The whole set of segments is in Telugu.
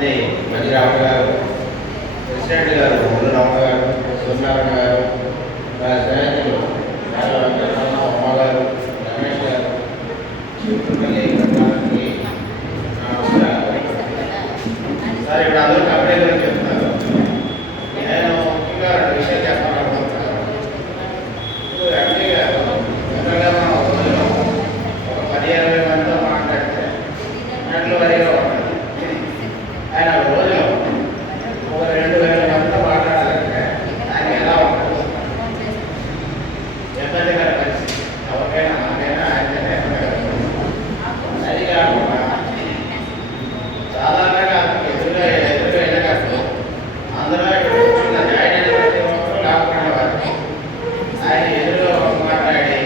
మంది మంజురామ గారు, ప్రెసిడెంట్ గారు రామ గారు, సూర్యనారాయణ గారు, స్నేహితులు అమ్మ గారు, రమేష్ గారు, సార్ ఇప్పుడు అందరూ కంపెనీ గురించి చెప్తున్నారు. నేను ముఖ్యంగా రెండు విషయాలు చెప్పాలనుకుంటున్నాను. ఇప్పుడు ఎంపీ గారు జనరల్గా మనం రోజులో ఒక 10-20 మందితో మాట్లాడితే గంటల వరిగా ఉంటుంది. ఆయన రోజులో ఒక 2,000 మందితో మాట్లాడాలంటే ఆయన ఎలా ఉంటుంది? ఇబ్బందికర పరిస్థితి. ఎవరికైనా నాకైనా ఆయనకైనా ఇబ్బందికర పరిస్థితి. అది కాకుండా సాధారణంగా ఎదురుగా వెళ్ళగలరు. అందులో ఇక్కడ కూర్చున్న జాయిన్ ప్రతి ఒక్కరు కాకుండా వారు ఆయన ఎదురుగా మాట్లాడి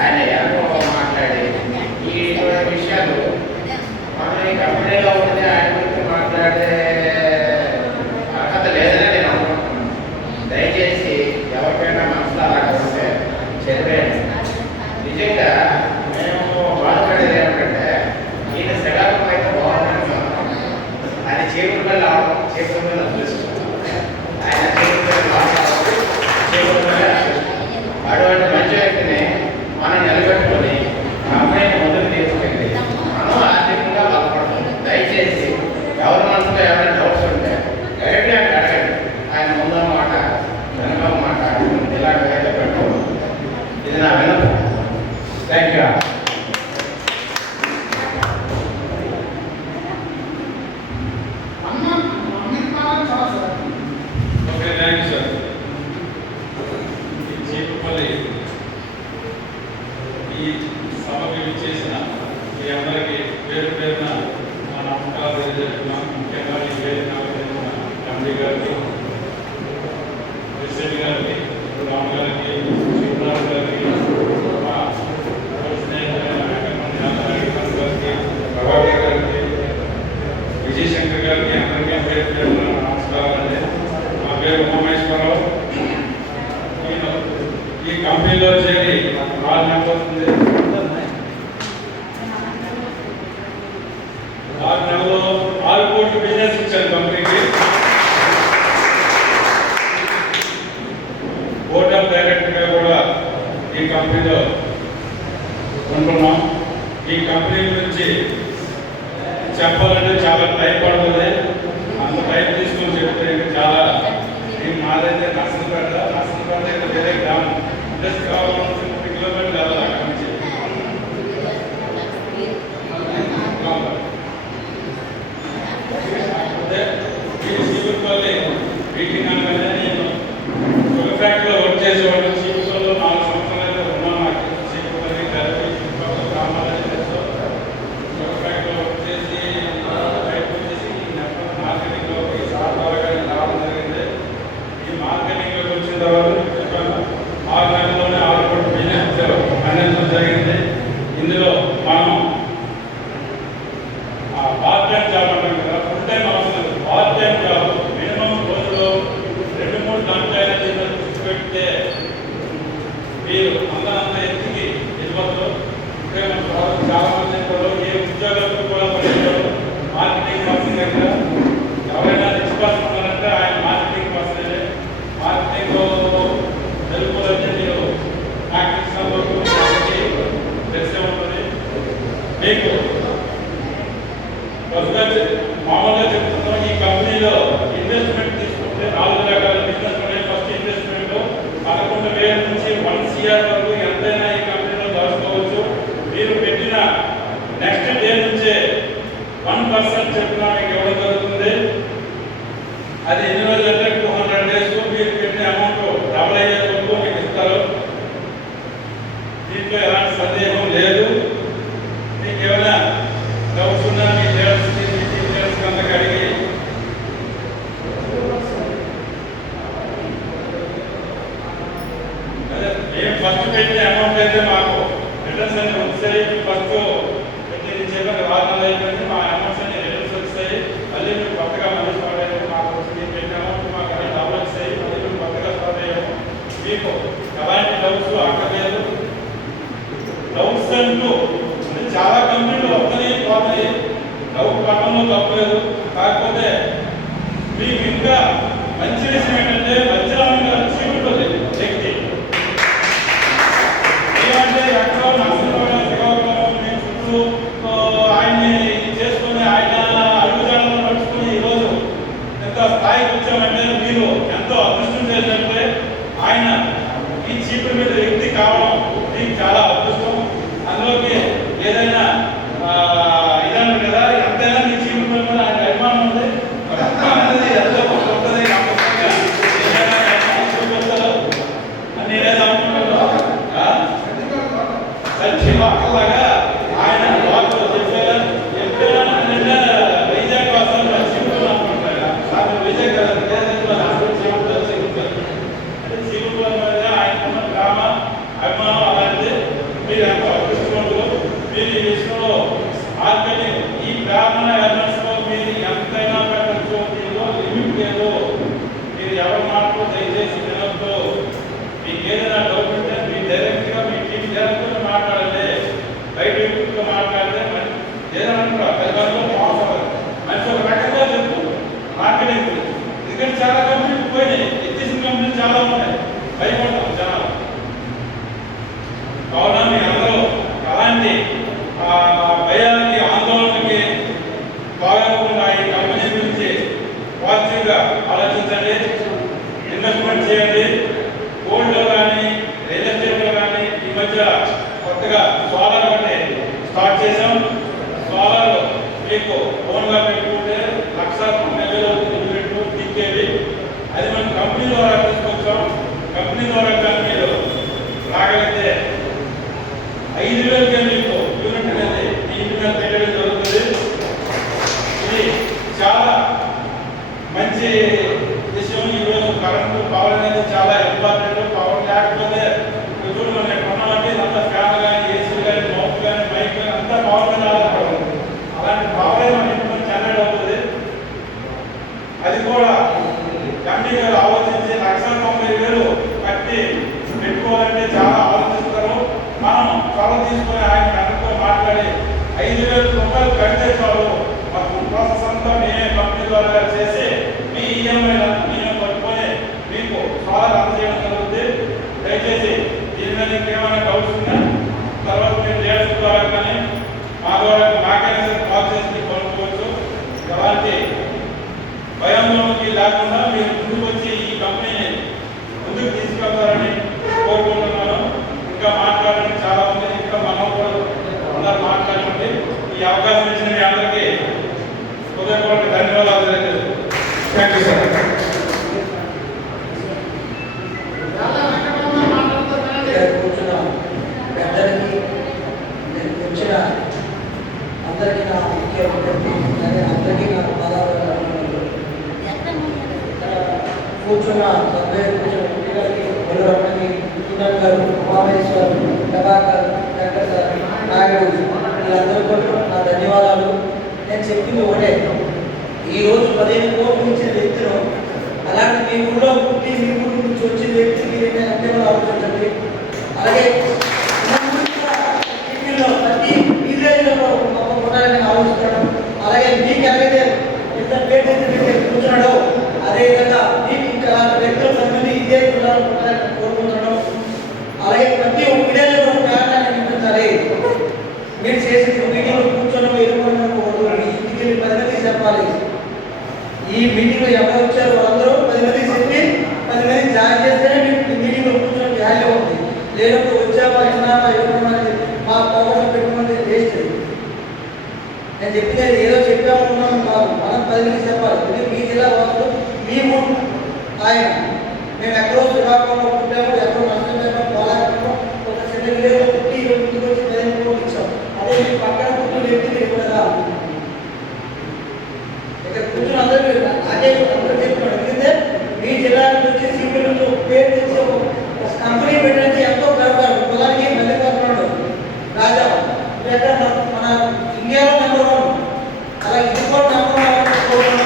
ఆయన వెనక మాట్లాడి ఇటువంటి విషయాలు మనం ఈ కంపెనీలో ఉంటే ఆయన గురించి మాట్లాడే అర్హత లేదని నేను అనుకుంటున్నాను. దయచేసి ఎవరికైనా మనసులో అలాగే ఉంటే చదివేయండి. నిజంగా మేము బాధపడేది ఏమిటంటే ఈయన శ్రీకాకుళం అయితే బాగుందని ఆయన చేపల మీద రావడం, చేపల మీద అనిపిస్తున్నాం. ఆయన చేపల మీద అటువంటి మంచి వ్యక్తిని మనం నిలబెట్టుకొని కంపెనీని ముందుకు తీసుకెళ్ళి మనం ఆర్థికంగా బలపడతాం. దయచేసి ఎవరి మనసులో ఏమైనా డౌట్స్ ఉంటే డైరెక్ట్గా అడగండి. ఆయన ముందు మాట వెనక మాట ఇలాంటివి అయితే పెట్టకూడదు. ఇది నా వినపం. Thank you. Okay, thank you sir. Cheepupalli ఈ సభకు చేసిన మీ అందరికీ పేరు పేరున మా నమస్కారాలు తెలియజేస్తున్నాం. ముఖ్యంగా ఈ వేదిక కమిటీ గారికి, ప్రెసిడెంట్ గారికి, రామ్ గారికి, శివరాజు గారికి, మా స్నేహితులైన గారికి, ప్రభాకర్ గారికి, విజయశంకర్ గారికి అందరికీ పేరు పేరున నమస్కారాలండి. నా పేరు ఉమామేశ్వరరావు. నేను ఈ కంపెనీలో చేరి 6 నెలలు అవుతుంది. 6 నెలల్లో 6 కోట్ల బిజినెస్ ఇచ్చాను కంపెనీకి. బోర్డ్ ఆఫ్ డైరెక్టర్గా కూడా ఈ కంపెనీలో ఉంటున్నాం. ఈ కంపెనీ గురించి చెప్పాలంటే చాలా టైం పడుతుంది. అంత టైం తీసుకొని చెప్తే చాలా మాదైతే నర్సంపేట ఇక్కడ వేరే గ్రామం జస్ట్ కావాలని 50 కిలోమీటర్లు వెళ్ళాలి అక్కడి నుంచి. అదే ఈ చీపురుపల్లి మీటింగ్ అనగానే నేను షుగర్ ఫ్యాక్టరీలో వర్క్ చేసేవాడు. చీపురుపల్లిలో 4 సంవత్సరాలు అయితే ఉన్నాను. నాకు చీపురుపల్లి కలిపి చుట్టుపక్కల గ్రామాలు షుగర్ ఫ్యాక్టరీలో వర్క్ చేసి మార్కెటింగ్లోకి సాధారణంగా రావడం జరిగింది. ఈ మార్కెటింగ్లోకి వచ్చిన తర్వాత 6 నెలల్లోనే 6 కోట్ల బిజినెస్ అందించడం జరిగింది. ఇందులో మనం పార్ట్ టైం జాబ్ అంటాం కదా, ఫుల్ టైం అవసరం లేదు. పార్ట్ టైం జాబ్ మినిమం రోజులో 2-3 గంటలైనా దీంట్లో దృష్టి పెడితే మీరు అంతా ఎత్తికి వెళ్ళిపోతారు. ఇక్కడ చాలా మంది ఏ ఉద్యోగాలకు కూడా పనిచేస్తారు. మార్కెటింగ్ పర్సన్ దగ్గర ఎవరైనా రిచ్ పర్సన్ ఉన్నారంటే ఆయన మార్కెటింగ్ పర్సనే. మార్కెటింగ్ తెలుపులంటే మీరు ప్రాక్టీస్ తెలిసే ఉంటుంది. మీకు మామూలుగా చెప్తున్నాం, ఈ కంపెనీలో ఇన్వెస్ట్మెంట్ తీసుకుంటే 4 రకాల బిజినెస్ ఉన్నాయి. ఫస్ట్ ఇన్వెస్ట్మెంట్ 11,000 నుంచి 1 CR వరకు ఎంతైనా ఈ కంపెనీలో దాచుకోవచ్చు. మీరు పెట్టిన నెక్స్ట్ డే నుంచే 1% చెప్పిన మీకు ఇవ్వడం జరుగుతుంది. అది ఎన్ని రోజులు అంటే 200 days మీరు పెట్టిన అమౌంట్ డబుల్ అయ్యే వరకు మీకు ఇస్తారు. దీంట్లో ఎలాంటి సందేహం లేదు. మీకు ఏమైనా డౌట్స్ ఉన్నా మీ లీడర్స్ అంతకు అడిగి మేము ఫస్ట్ పెట్టిన అమౌంట్ అయితే మాకు రిటర్న్స్ అన్ని వస్తాయి. ఫస్ట్ పెట్టిన చెప్పిన 6 నెలలు అయిపోయింది. మా అమౌంట్స్ అన్ని రిటర్న్స్ వస్తాయి. మళ్ళీ మేము కొత్తగా మళ్ళీ స్టార్ట్ అయితే మాకు పెట్టిన అమౌంట్ మాకు కాకపోతే మీకు ఇంకా మంచి విషయం ఏంటంటే మధ్యరామం గారు చీకుడు వ్యక్తి ఏమంటే ఎక్కడో నర్సరావు శ్రీకాకుళం మీ చుట్టూ ఆయన్ని చేసుకుని ఆయన అడుగుజాడలో నడుచుకుని ఈరోజు ఎంత స్థాయికి వచ్చామంటే మీరు ఎంతో అదృష్టం చేసినట్లే ఆయన ఈ చీపురు మీద వ్యక్తి కావడం మీకు చాలా అదృష్టం. అందులోకి ఏదైనా ఇదంటారు కదా ఎంతైనా మీ చీపురు మీద ఆయన అభిమానం ఉంది అన్నది ఎంతో ఉంటుంది అని నేనేది అనుకుంటున్నాను. సత్యవాకలాగా ఆయన వాకు చెప్పారు ఎప్పుడైనా వైజాగ్ కోసం చీపురు అనుకుంటారు అక్కడ వైజాగ్ చీపురు మీద ఆయనకున్న గ్రామ అభిమానం అలాంటిది. మీరు ఎంతో అదృష్టవంతులు. మీరు ఈ విషయంలో మార్కెటింగ్ ఈ బ్రాహ్మణ అవేర్నెస్లో మీరు ఎంతైనా పెట్టచ్చు. దీనిలో లిమిట్ లేదు. మీరు ఎవరి మాటలు దయచేసి వినొద్దు. మీకు ఏదైనా డౌట్ ఉంటే మీరు డైరెక్ట్గా మీ టీం డైరెక్ట్గా మాట్లాడండి. బయట వ్యక్తితో మాట్లాడితే ఏదైనా మంచి ఒక రకంగా చెప్పు మార్కెటింగ్. ఎందుకంటే చాలా కంపెనీలు పోయినాయి, ఎత్తేసిన కంపెనీలు చాలా ఉన్నాయి, భయపడతాం జనాలు. కావున మీ అందరూ అలాంటి భయానికి ఆందోళనకి బాగోకుండా ఈ కంపెనీ గురించి పాజిటివ్గా ఆలోచించండి, ఇన్వెస్ట్మెంట్ చేయండి. గోల్డ్లో కానీ రియల్ ఎస్టేట్లో కానీ ఈ మధ్య కొత్తగా సోలార్ ఒకటి స్టార్ట్ చేసాం. సోలార్ మీకు ఓన్గా పెట్టుకుంటే 1,90,000 దిక్కేది. అది మనం కంపెనీ ద్వారా తీసుకొచ్చాం. కంపెనీ ద్వారా కానీ మీరు రాగలిగితే 5,000కే మీకు యూనిట్ అనేది ఈ ఇంటి మీద పెట్టడం జరుగుతుంది. ఇది చాలా మంచి విషయం. ఈరోజు కరెంటు పవర్ అనేది చాలా ఇంపార్టెంట్. పవర్ లేకపోతే ఇప్పుడు మనం ఎక్కడ ఉన్నామంటే అంతా ఫ్యాన్ కానీ ఏసీ కానీ మౌత్ కానీ మైక్ కానీ అంతా పవర్ మీద ఆధారపడుతుంది. అలాంటి పవరే మన ఇంటి మీద జనరేట్ అవుతుంది. అది కూడా కంపెనీ గారు ఆలోచించి 1,90,000 కట్టి పెట్టుకోవాలంటే చాలా ఆలోచిస్తారు. మనం చొరవ తీసుకొని ఆయన అందరితో మాట్లాడి 5,000 రూపాయలు కడితే చాలు. మాకు ప్రాసెస్ అంతా మేమే కంపెనీ ద్వారా చేసి మీ ఈఎంఐ పట్టుకొని మీకు సోలార్ అందజేయడం జరుగుతుంది. దయచేసి దీని మీద ఇంకేమైనా డౌట్స్ ఉన్నా తర్వాత మీరు లీడర్స్ ద్వారా కానీ మా ద్వారా మాకైనా సరే కాల్ చేసి మీరు కొనుక్కోవచ్చు. ఎలాంటి భయాందోళనకి లేకుండా మీరు ముందుకు వచ్చి ఈ కంపెనీని ముందుకు తీసుకెళ్తారని కోరుకుంటున్నాను. ఇంకా మాట్లాడడానికి చాలా ఉంది, ఇంకా మనం కూడా అందరూ మాట్లాడుకుంటే ఈ అవకాశం ఇచ్చిన మీ అందరికీ హృదయపూర్వక ధన్యవాదాలు తెలియజేస్తాను. Thank you sir. అందరికీ నా ముఖ్య అందరికీ నా కూర్చున్న సభ్యులు కిరణ్ గారు, ఉమామేశ్వర్, ప్రభాకర్, వెంకట సార్, నాయుడు వీళ్ళందరూ కూడా నా ధన్యవాదాలు. నేను చెప్పింది ఒకటే, ఈరోజు 15 కోట్లు ఇచ్చిన వ్యక్తులు అలాంటి మీ ఊళ్ళో పుట్టి మీ ఊరి నుంచి వచ్చిన వ్యక్తికి అంటే ఆలోచించండి. అలాగే ప్రతి విలేజ్లో గొప్ప పుట్టాలని ఆలోచించడం. అలాగే మీకు ఎలాగైతే ఎంత పేరు కూర్చున్నాడో అదేవిధంగా మీకు ఇంకా అలాంటి వ్యక్తులు 10 మంది ఇదే కులాలు పుట్టాలని కోరుకుంటున్నాం. అలాగే ప్రతి ఒక్క విలేజ్లో ప్రయాణాన్ని నింపించాలి. మీరు చేసి మీటింగ్లో కూర్చొని ఎదుర్కొనకూడదు. ఇంటికి 10 మంది చెప్పాలి. ఈ మీటింగ్లో ఎవరు వచ్చారు వాళ్ళందరూ 10 మంది చెప్పి 10 మంది జాయిన్ చేస్తేనే మీకు ఈ మీటింగ్లో కూర్చొని వాల్యూ ఉంది. లేనప్పుడు వచ్చామా విన్నామా ఎదుర్కొన్నామని మా పవర్ పెట్టుకున్నది వేస్ట్. నేను చెప్పింది ఏదో చెప్పామనుకున్నాను కాదు, మనం 10 మంది చెప్పాలి. మీ జిల్లా వాళ్ళు మీ ఊరు ఆయన మేము ఎక్కడో శ్రీకాకుళంలో పుట్టాము, ఎక్కడో నష్టం పోలాడము, ఒక చిన్న విలేజ్లో పుట్టి ముందుకు వచ్చి 15 కోట్లు ఇచ్చాం. అదే మీ పక్కన పుట్టిన వ్యక్తి మీరు కూడా ఇక్కడ కూర్చుని అందరూ అదే అందరూ చెప్తున్నాడు. ఎందుకంటే మీ జిల్లా నుంచి వచ్చి సీపీ నుంచి పేరు తెచ్చి కంపెనీ పెట్టడానికి ఎంతో గర్వాలు. కులానికి మళ్ళీపోతున్నాడు రాజా ఎక్కడ మన ఇండియాలో నెంబర్ 1. అలా ఇది కూడా నెంబర్ 1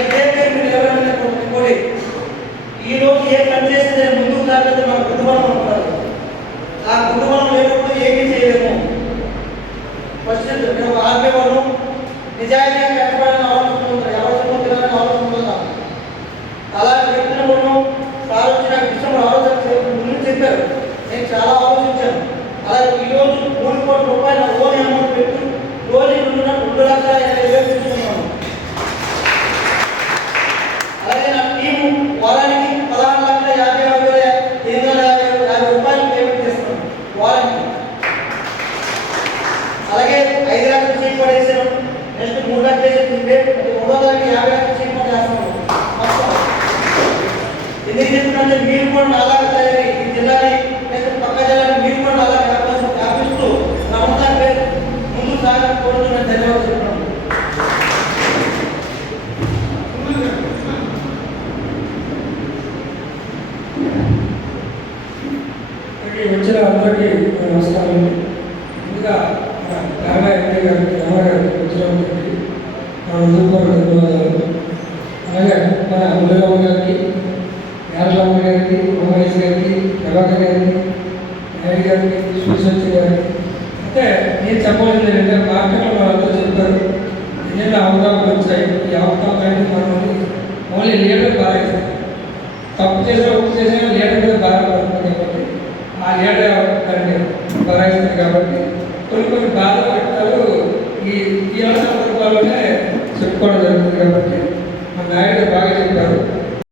ఇదే పేరు మీరు ఎవరైనా ఇంకోటి ఈరోజు ఏ పని చేస్తే ముందుకు కాకపోతే మన కుటుంబం ఉంటారు. ఆ కుటుంబం లేకపోతే ఏమీ చేయలేము. ఫస్ట్ మేము ఆర్పేవాళ్ళం నిజాయితీగా కష్టపడాలి. 50,000 తీసుకున్నాను. అలాగే నా టీము వారానికి 16,56,850 రూపాయలు పేమెంట్ చేస్తున్నాను వారానికి. అలాగే 5 లక్షల సీట్ పడేసాను. నెక్స్ట్ 3 లక్షలు వేసి 350 సీట్ పడి చేస్తున్నాను. ఎందుకు చెప్తున్నానంటే మీరు కూడా నాలాగా తయారీ ఈ జిల్లాని నెక్స్ట్ పక్క జిల్లాని మీరు కూడా నాలాగా వ్యాపిస్తూ నమ్మకం ముందు సాగని కోరుతూ నేను ధన్యవాదాలు చెప్తున్నాను. వచ్చిన అందరికీ నమస్కారం. ముందుగా మన గ్రామ ఎంపీ గారికి రామారావు వచ్చినప్పటికీ మన హృదయపూర్వక ధన్యవాదాలు. అలాగే మన మురళమ్మ గారికి, యాదలమ్మ గారికి, మహేష్ గారికి, ప్రభాకర్ గారికి, నాయుడు గారికి, సుశక్తి గారికి. అయితే నేను చెప్పాల్సింది ఏంటంటే మార్కెట్లో వాళ్ళంతా చెప్పారు ఎన్నెన్నో అవగాహన వచ్చాయి. ఈ అవగాహన మనం ఓన్లీ లీడర్ బాగా తప్పు చేసినా ఒప్పు చేసినా లీడర్ మీద బాధపడుతుంది కాబట్టి ఆ లీడర్ బాధిస్తుంది కాబట్టి కొన్ని బాధ పెట్టాలు ఈ వ్యవసాయం